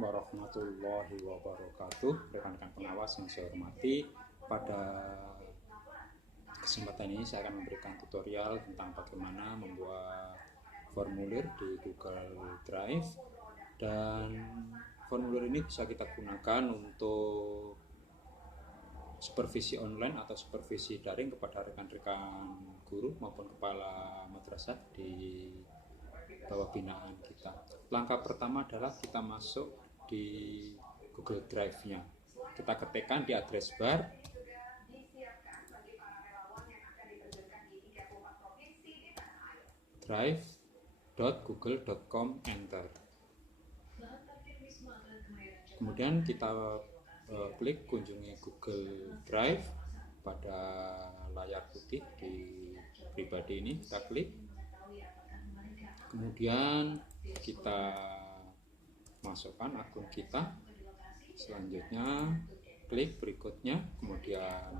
warahmatullahi wabarakatuh. Rekan-rekan pengawas yang saya hormati, pada kesempatan ini saya akan memberikan tutorial tentang bagaimana membuat formulir di Google Drive, dan formulir ini bisa kita gunakan untuk supervisi online atau supervisi daring kepada rekan-rekan guru maupun kepala madrasah di bawah binaan kita. Langkah pertama adalah kita masuk di Google Drive-nya. Kita ketikkan di address bar drive.google.com, enter. Kemudian kita klik kunjungi Google Drive pada layar putih di pribadi ini, kita klik. Kemudian kita masukkan akun kita. Selanjutnya klik berikutnya, kemudian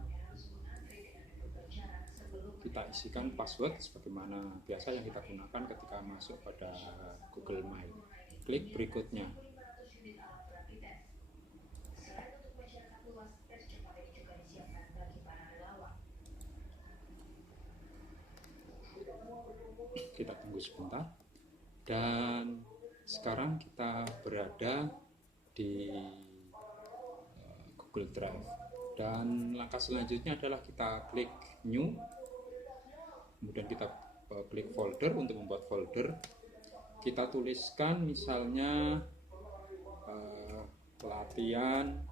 kita isikan password sebagaimana biasa yang kita gunakan ketika masuk pada Google Mail. Klik berikutnya. Kita tunggu sebentar. Dan sekarang kita berada di Google Drive. Dan langkah selanjutnya adalah kita klik New. Kemudian kita klik folder. Untuk membuat folder, kita tuliskan misalnya pelatihan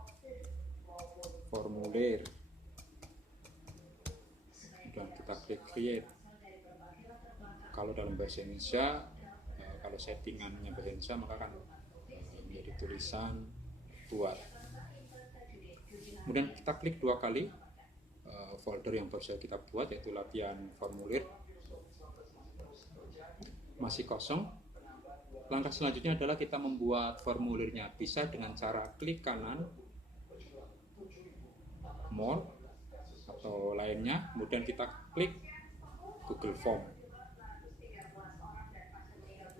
formulir. Dan kita klik create. Kalau dalam bahasa Indonesia, kalau settingannya bahasa Indonesia, maka akan menjadi tulisan buat. Kemudian kita klik dua kali folder yang baru saja kita buat, yaitu latihan formulir. Masih kosong. Langkah selanjutnya adalah kita membuat formulirnya. Bisa dengan cara klik kanan, more, atau lainnya. Kemudian kita klik Google Form.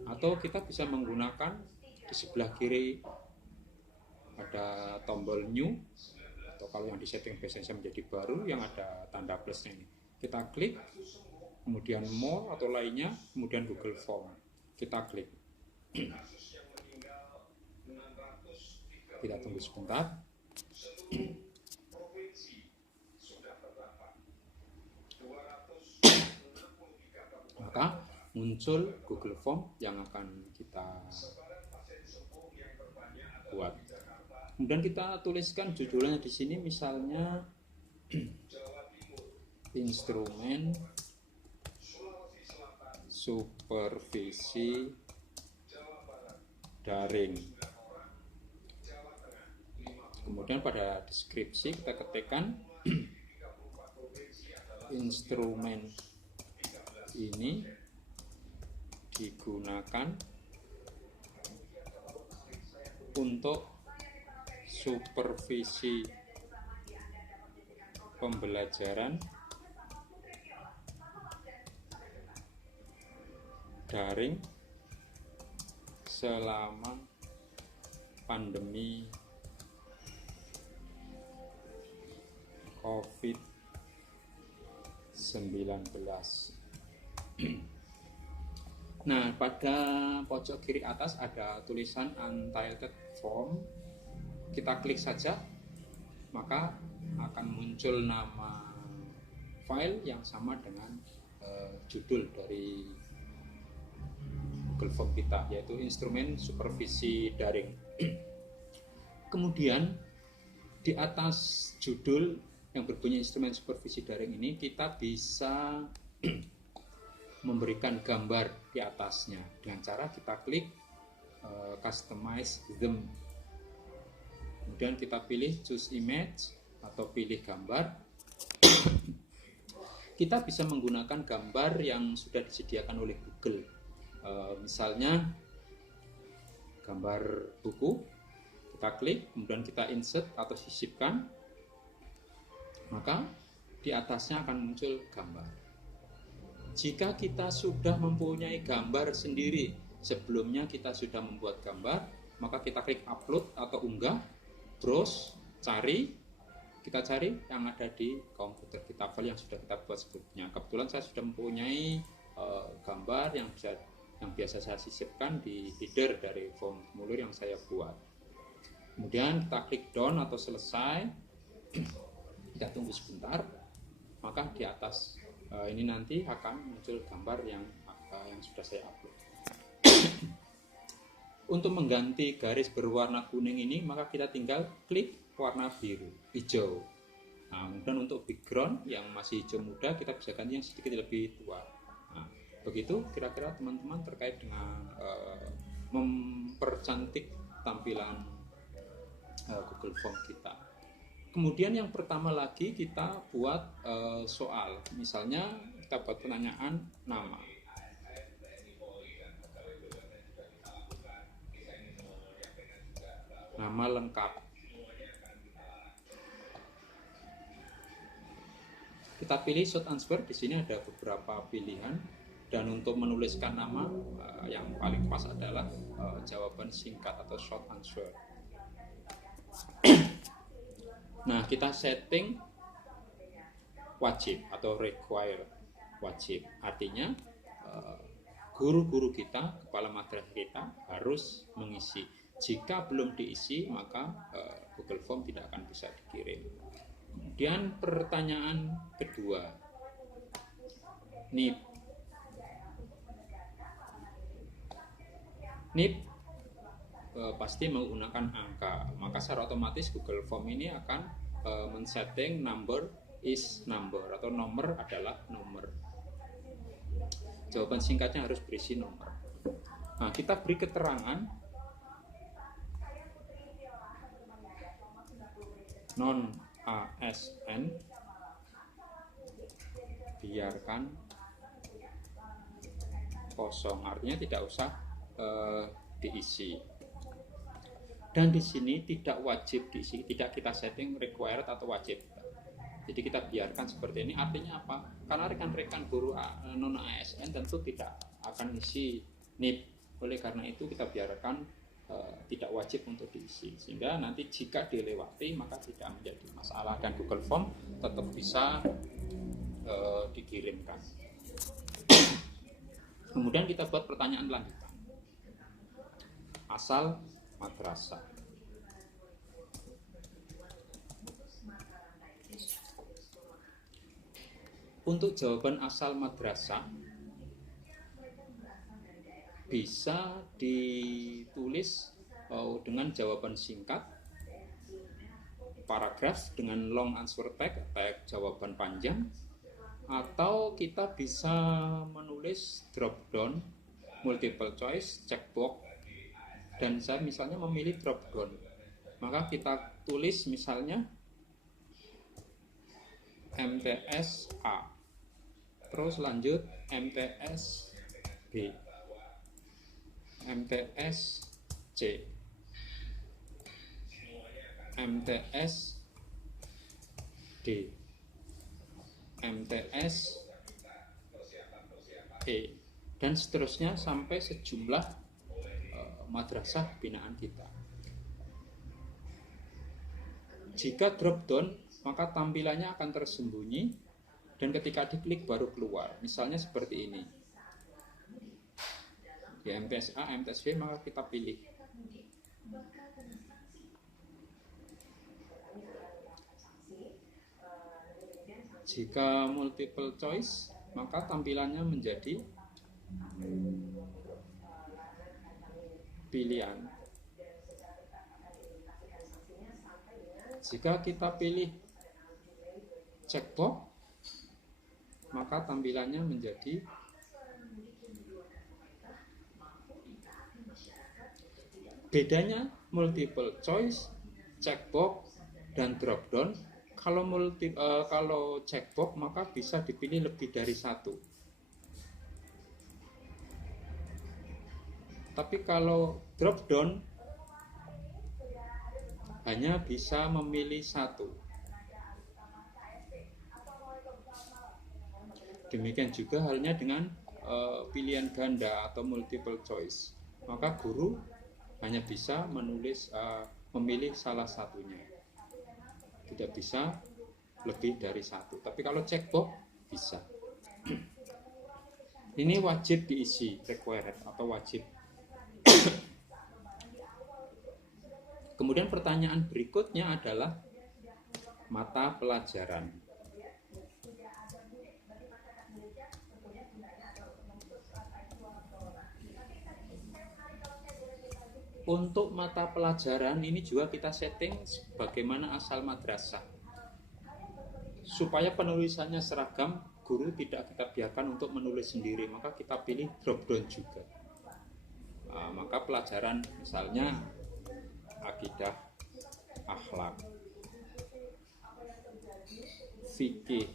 Atau kita bisa menggunakan di sebelah kiri ada tombol new, atau kalau yang di setting bahasa Indonesia menjadi baru yang ada tanda plusnya ini. Kita klik, kemudian more atau lainnya, kemudian Google Form. Kita klik. Kita tunggu sebentar. Maka muncul Google Form yang akan kita buat. Kemudian kita tuliskan judulnya di sini, misalnya instrumen supervisi daring. Kemudian pada deskripsi kita ketikkan instrumen ini digunakan untuk supervisi pembelajaran daring selama pandemi COVID-19. Nah, pada pojok kiri atas ada tulisan Untitled Form. Kita klik saja, maka akan muncul nama file yang sama dengan judul dari Google Form kita, yaitu instrumen supervisi daring. Kemudian di atas judul yang berbunyi instrumen supervisi daring ini, kita bisa memberikan gambar di atasnya dengan cara kita klik customize them. Kemudian kita pilih choose image atau pilih gambar. Kita bisa menggunakan gambar yang sudah disediakan oleh Google. Misalnya gambar buku, kita klik, kemudian kita insert atau sisipkan, maka di atasnya akan muncul gambar. Jika kita sudah mempunyai gambar sendiri, sebelumnya kita sudah membuat gambar, maka kita klik upload atau unggah, browse, kita cari yang ada di komputer kita, file yang sudah kita buat sebelumnya. Kebetulan saya sudah mempunyai gambar yang biasa saya sisipkan di header dari formulir yang saya buat. Kemudian kita klik done atau selesai, kita tunggu sebentar, maka di atas ini nanti akan muncul gambar yang sudah saya upload. Untuk mengganti garis berwarna kuning ini, maka kita tinggal klik warna hijau. Nah, kemudian untuk background yang masih hijau muda, kita bisa ganti yang sedikit lebih tua. Nah, begitu kira-kira teman-teman terkait dengan mempercantik tampilan Google Form kita. Kemudian yang pertama lagi kita buat soal. Misalnya kita buat pertanyaan nama. Nama lengkap. Kita pilih short answer. Di sini ada beberapa pilihan, dan untuk menuliskan nama yang paling pas adalah jawaban singkat atau short answer. Nah, kita setting wajib atau require wajib. Artinya guru-guru kita, kepala madrasah kita harus mengisi. Jika belum diisi, maka Google Form tidak akan bisa dikirim. Kemudian pertanyaan kedua, NIP. NIP pasti menggunakan angka, maka secara otomatis Google Form ini akan men-setting number is number atau nomor adalah nomor. Jawaban singkatnya harus berisi nomor. Nah, kita beri keterangan non ASN, biarkan kosong, artinya tidak usah diisi. Dan di sini tidak wajib diisi, tidak kita setting required atau wajib. Jadi kita biarkan seperti ini. Artinya apa? Karena rekan-rekan guru non ASN tentu tidak akan isi NIP. Oleh karena itu kita biarkan tidak wajib untuk diisi, sehingga nanti jika dilewati maka tidak menjadi masalah dan Google Form tetap bisa dikirimkan. Kemudian kita buat pertanyaan lanjutan. Asal madrasah. Untuk jawaban asal madrasah bisa ditulis dengan jawaban singkat, paragraf dengan long answer tag jawaban panjang, atau kita bisa menulis drop down, multiple choice, checkbox, dan saya misalnya memilih drop down, maka kita tulis misalnya MTS A, terus lanjut MTS B, MTS C, MTS D, MTS E, dan seterusnya sampai sejumlah madrasah binaan kita. Jika drop down, maka tampilannya akan tersembunyi dan ketika diklik baru keluar. Misalnya seperti ini. Ya, MTS A, MTS B, maka kita pilih. Jika multiple choice, maka tampilannya menjadi pilihan. Jika kita pilih checkbox, maka tampilannya menjadi bedanya multiple choice, checkbox, dan drop down. Kalau checkbox maka bisa dipilih lebih dari satu. Tapi kalau drop down hanya bisa memilih satu. Demikian juga halnya dengan pilihan ganda atau multiple choice. Maka guru hanya bisa memilih salah satunya, tidak bisa lebih dari satu. Tapi kalau checkbox bisa. Ini wajib diisi, required atau wajib. Kemudian pertanyaan berikutnya adalah mata pelajaran. Untuk mata pelajaran ini juga kita setting bagaimana asal madrasah, supaya penulisannya seragam. Guru tidak kita biarkan untuk menulis sendiri, maka kita pilih drop down juga. Maka pelajaran misalnya akidah, akhlak, fikih,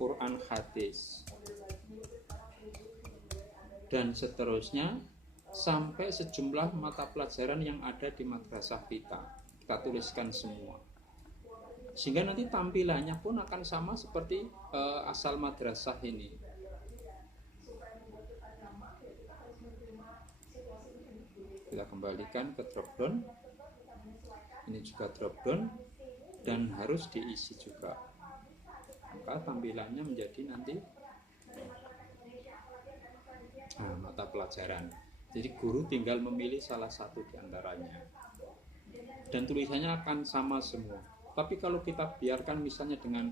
Quran hadis, dan seterusnya sampai sejumlah mata pelajaran yang ada di madrasah kita tuliskan semua, sehingga nanti tampilannya pun akan sama seperti asal madrasah ini. Kita kembalikan ke drop down, ini juga drop down dan harus diisi juga, maka tampilannya menjadi nanti mata pelajaran. Jadi guru tinggal memilih salah satu di antaranya dan tulisannya akan sama semua. Tapi kalau kita biarkan misalnya dengan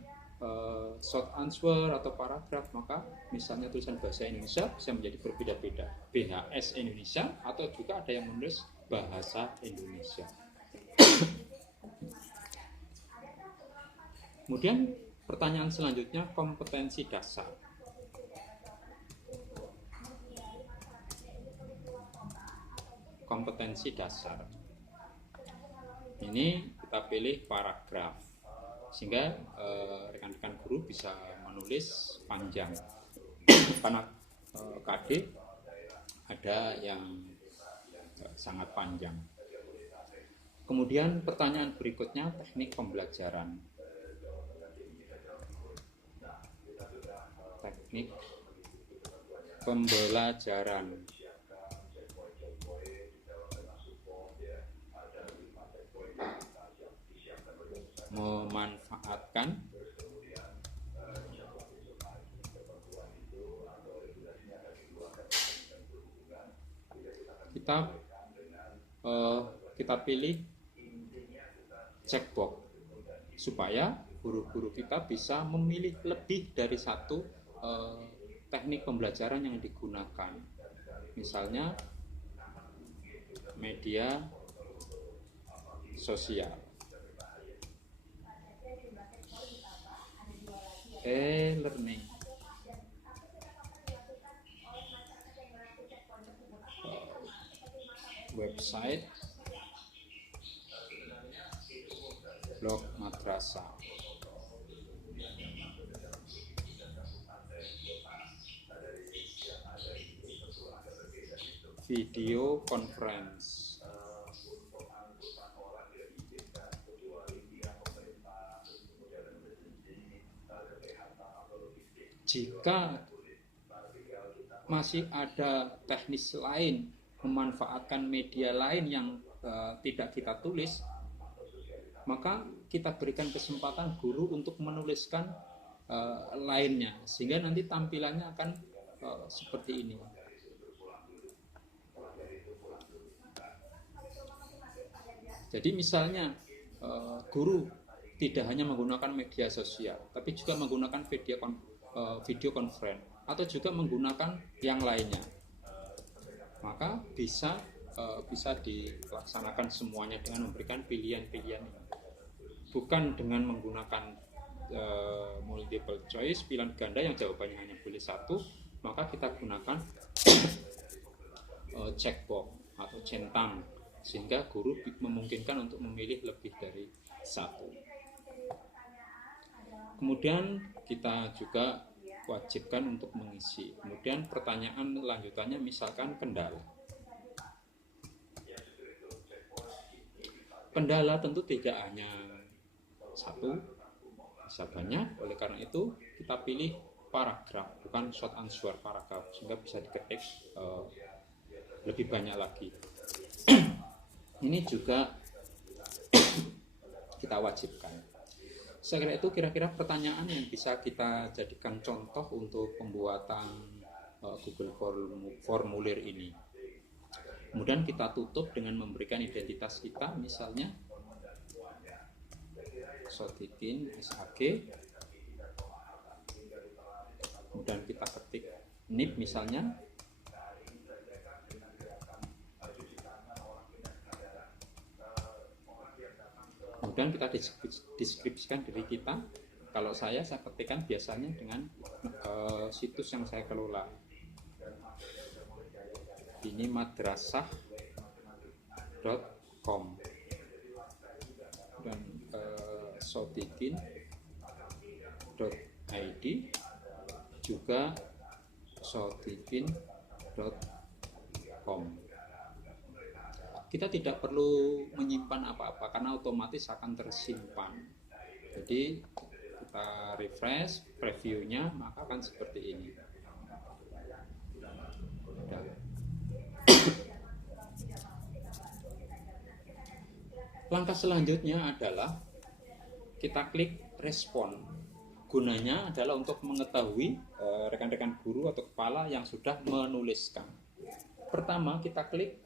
short answer atau paragraf, maka misalnya tulisan bahasa Indonesia bisa menjadi berbeda-beda, BHS Indonesia, atau juga ada yang menulis bahasa Indonesia. Kemudian pertanyaan selanjutnya, kompetensi dasar. Kompetensi dasar ini kita pilih paragraf, sehingga rekan-rekan guru bisa menulis panjang. Karena KD ada yang sangat panjang. Kemudian pertanyaan berikutnya, teknik pembelajaran. Teknik pembelajaran. Memanfaatkan kita pilih checkbox supaya guru-guru kita bisa memilih lebih dari satu teknik pembelajaran yang digunakan. Misalnya media sosial, e-learning, website, blog madrasah, video conference. Jika masih ada teknis lain, memanfaatkan media lain yang tidak kita tulis, maka kita berikan kesempatan guru untuk menuliskan lainnya, sehingga nanti tampilannya akan seperti ini. Jadi misalnya guru tidak hanya menggunakan media sosial, tapi juga menggunakan video conference atau juga menggunakan yang lainnya, maka bisa dilaksanakan semuanya dengan memberikan pilihan-pilihan ini. Bukan dengan menggunakan multiple choice, pilihan ganda yang jawabannya hanya boleh satu, maka kita gunakan checkbox atau centang, sehingga guru memungkinkan untuk memilih lebih dari satu. Kemudian kita juga wajibkan untuk mengisi. Kemudian pertanyaan lanjutannya misalkan kendala. Kendala tentu tidak hanya satu, bisa banyak. Oleh karena itu kita pilih paragraf, bukan short answer, paragraf, sehingga bisa diketik lebih banyak lagi. Ini juga kita wajibkan. Saya kira itu kira-kira pertanyaan yang bisa kita jadikan contoh untuk pembuatan Google formulir ini. Kemudian kita tutup dengan memberikan identitas kita, misalnya Sodikin SHG. Kemudian kita ketik NIP misalnya. Kemudian kita deskripsikan diri kita. Kalau saya ketikkan biasanya dengan situs yang saya kelola. Ini madrasah.com dan sodikin.id juga sodikin.com. Kita tidak perlu menyimpan apa-apa karena otomatis akan tersimpan. Jadi kita refresh previewnya, maka akan seperti ini. Langkah selanjutnya adalah kita klik respon. Gunanya adalah untuk mengetahui rekan-rekan guru atau kepala yang sudah menuliskan. Pertama kita klik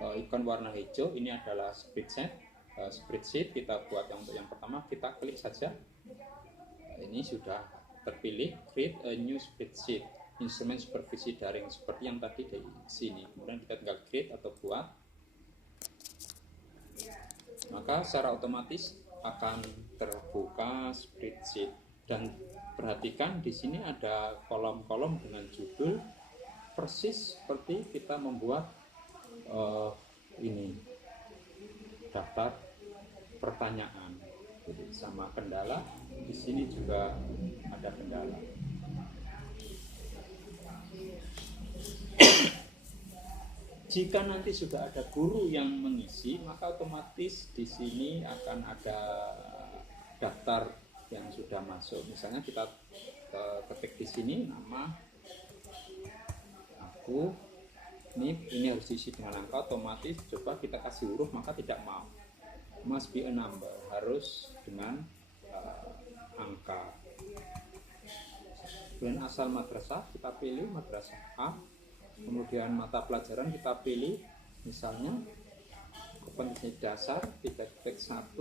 ikon warna hijau, ini adalah spreadsheet kita buat untuk yang pertama, kita klik saja. Ini sudah terpilih create a new spreadsheet, instrumen supervisi daring seperti yang tadi di sini. Kemudian kita tinggal create atau buat, maka secara otomatis akan terbuka spreadsheet. Dan perhatikan di sini ada kolom-kolom dengan judul persis seperti kita membuat ini daftar pertanyaan. Jadi sama kendala, di sini juga ada kendala. Jika nanti sudah ada guru yang mengisi, maka otomatis di sini akan ada daftar yang sudah masuk. Misalnya kita ketik di sini nama aku, ini harus diisi dengan angka, otomatis coba kita kasih huruf maka tidak mau. Must be a number, harus dengan angka. Kemudian asal madrasah kita pilih madrasah A. Kemudian mata pelajaran kita pilih misalnya kompetensi dasar, kita ketik 1,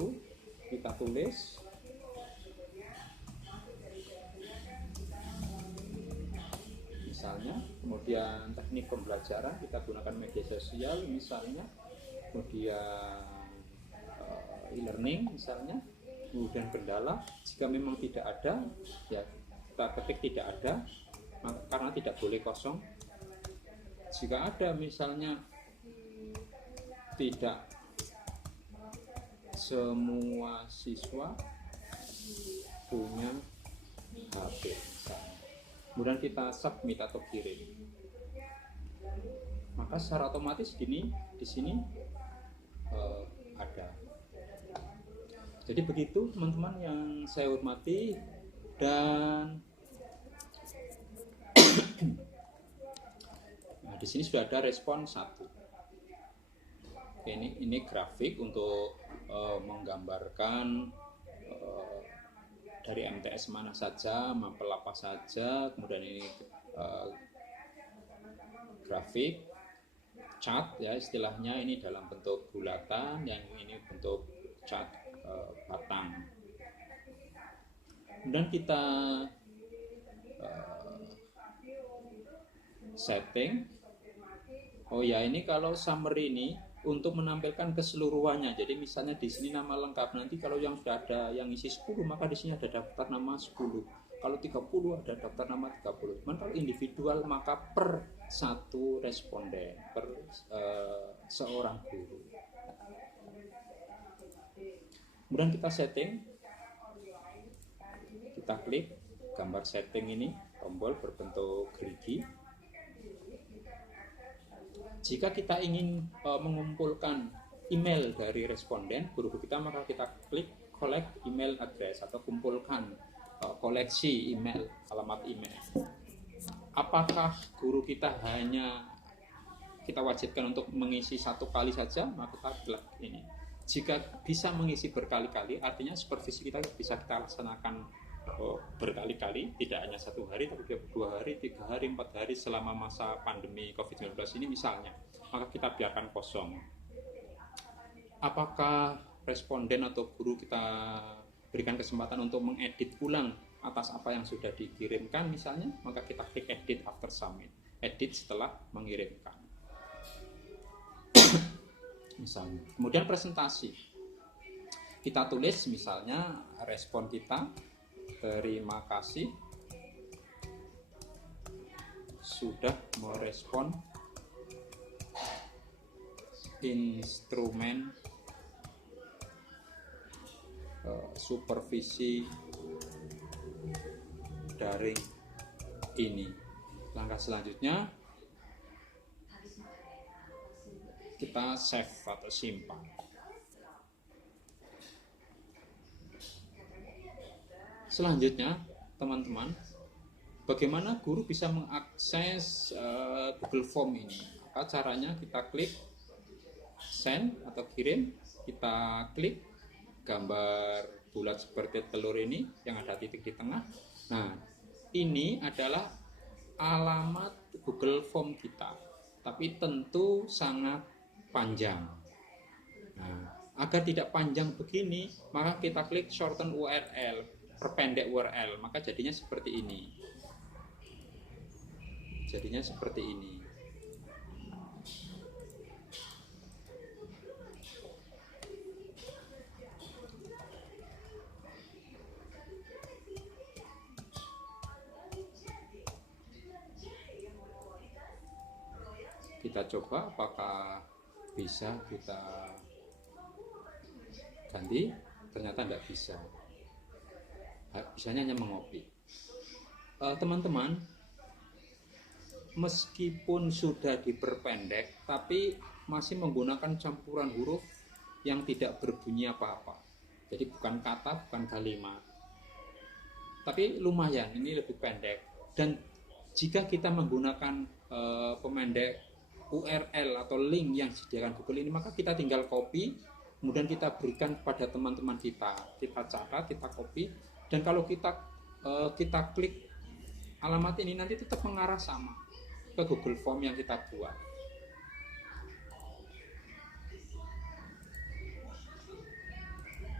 kita tulis. Misalnya, kemudian teknik pembelajaran kita gunakan media sosial misalnya, kemudian e-learning misalnya, kemudian kendala jika memang tidak ada ya kita ketik tidak ada karena tidak boleh kosong. Jika ada misalnya tidak semua siswa punya HP misalnya, kemudian kita submit atau kirim, maka secara otomatis di sini ada. Jadi begitu teman-teman yang saya hormati, dan di sini sudah ada respon 1. Ini grafik untuk menggambarkan dari MTS mana saja, mapel apa saja. Kemudian ini grafik chart ya istilahnya, ini dalam bentuk bulatan, yang ini bentuk chart batang. Kemudian kita setting. Oh ya, ini kalau summary ini untuk menampilkan keseluruhannya. Jadi misalnya di sini nama lengkap, nanti kalau yang sudah ada yang isi 10, maka di sini ada daftar nama 10. Kalau 30 ada daftar nama 30. Cuman kalau individual maka per satu responden, per seorang guru. Kemudian kita setting. Kita klik gambar setting ini, tombol berbentuk gerigi. Jika kita ingin mengumpulkan email dari responden guru kita, maka kita klik collect email address atau kumpulkan koleksi email, alamat email. Apakah guru kita hanya kita wajibkan untuk mengisi satu kali saja? Maka kita ini. Jika bisa mengisi berkali-kali, artinya supervisi kita bisa kita laksanakan berkali-kali, tidak hanya 1 hari, tapi 2 hari, 3 hari, 4 hari selama masa pandemi COVID-19 ini misalnya. Maka kita biarkan kosong. Apakah responden atau guru kita berikan kesempatan untuk mengedit ulang atas apa yang sudah dikirimkan misalnya, maka kita klik edit after submit, edit setelah mengirimkan. Misalnya. Kemudian presentasi. Kita tulis misalnya respon kita, terima kasih sudah merespon instrumen supervisi daring ini. Langkah selanjutnya kita save atau simpan. Selanjutnya, teman-teman, bagaimana guru bisa mengakses Google Form ini? Maka caranya kita klik send atau kirim, kita klik gambar bulat seperti telur ini yang ada titik di tengah. Nah, ini adalah alamat Google Form kita, tapi tentu sangat panjang. Nah, agar tidak panjang begini, maka kita klik shorten URL, perpendek URL, maka jadinya seperti ini. Jadinya seperti ini. Kita coba apakah bisa kita ganti. Ternyata tidak bisa. Bisanya hanya mengopi. Teman-teman, meskipun sudah diperpendek, tapi masih menggunakan campuran huruf yang tidak berbunyi apa-apa. Jadi bukan kata, bukan kalimat. Tapi lumayan, ini lebih pendek. Dan jika kita menggunakan pemendek URL atau link yang disediakan Google ini, maka kita tinggal copy, kemudian kita berikan kepada teman-teman kita. Kita catat, kita copy, dan kalau kita klik alamat ini, nanti tetap mengarah sama ke Google Form yang kita buat.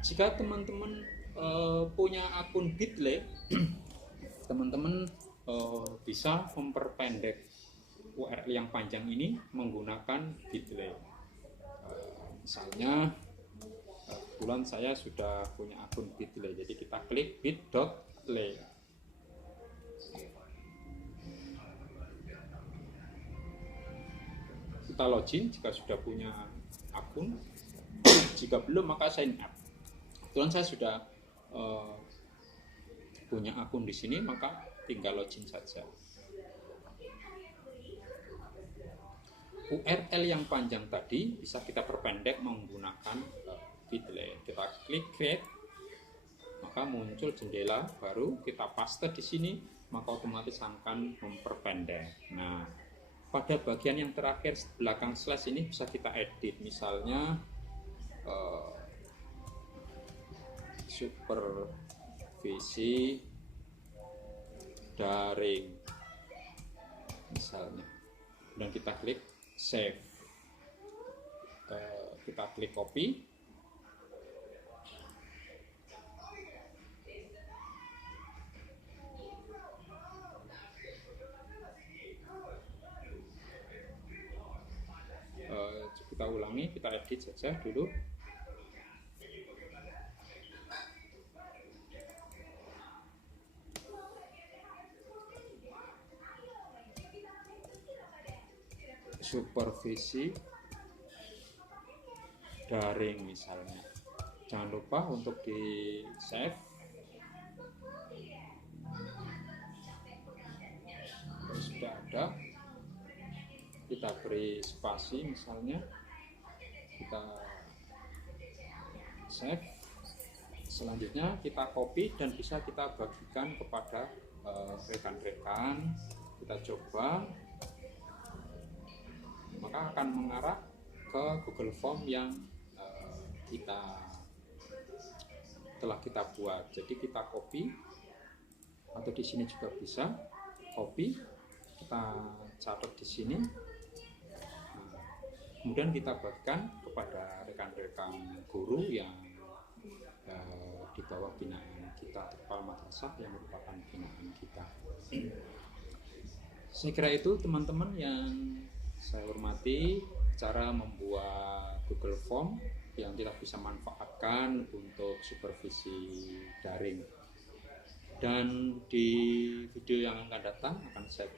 Jika teman-teman punya akun Bitly, teman-teman bisa memperpendek URL yang panjang ini menggunakan Bitly. Misalnya, kebetulan saya sudah punya akun Bitly, jadi kita klik bit.ly. Kita login jika sudah punya akun. Jika belum, maka sign up. Kebetulan saya sudah punya akun di sini, maka tinggal login saja. URL yang panjang tadi bisa kita perpendek menggunakan Bitly. Kita klik create, maka muncul jendela baru, kita paste di sini, maka otomatis akan memperpendek. Nah, pada bagian yang terakhir belakang slash ini bisa kita edit, misalnya supervisi daring misalnya, dan kita klik save, kita klik copy, kita ulangi, kita edit saja dulu. Supervisi daring misalnya. Jangan lupa untuk di save. Kalau sudah ada, kita beri spasi misalnya, kita save Selanjutnya kita copy dan bisa kita bagikan kepada rekan-rekan. Kita coba, maka akan mengarah ke Google Form yang telah kita buat. Jadi kita copy, atau di sini juga bisa copy, kita catat di sini. Kemudian kita bagikan kepada rekan-rekan guru yang di bawah binaan kita, kepala madrasah yang merupakan binaan kita. Saya kira itu teman-teman yang saya hormati, cara membuat Google Form yang kita bisa manfaatkan untuk supervisi daring. Dan di video yang akan datang akan saya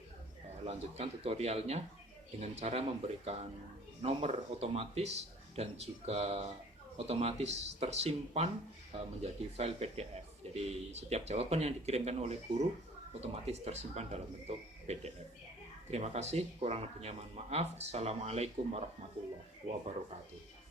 lanjutkan tutorialnya dengan cara memberikan nomor otomatis dan juga otomatis tersimpan menjadi file PDF. Jadi setiap jawaban yang dikirimkan oleh guru otomatis tersimpan dalam bentuk PDF. Terima kasih, kurang lebihnya mohon maaf. Assalamualaikum warahmatullahi wabarakatuh.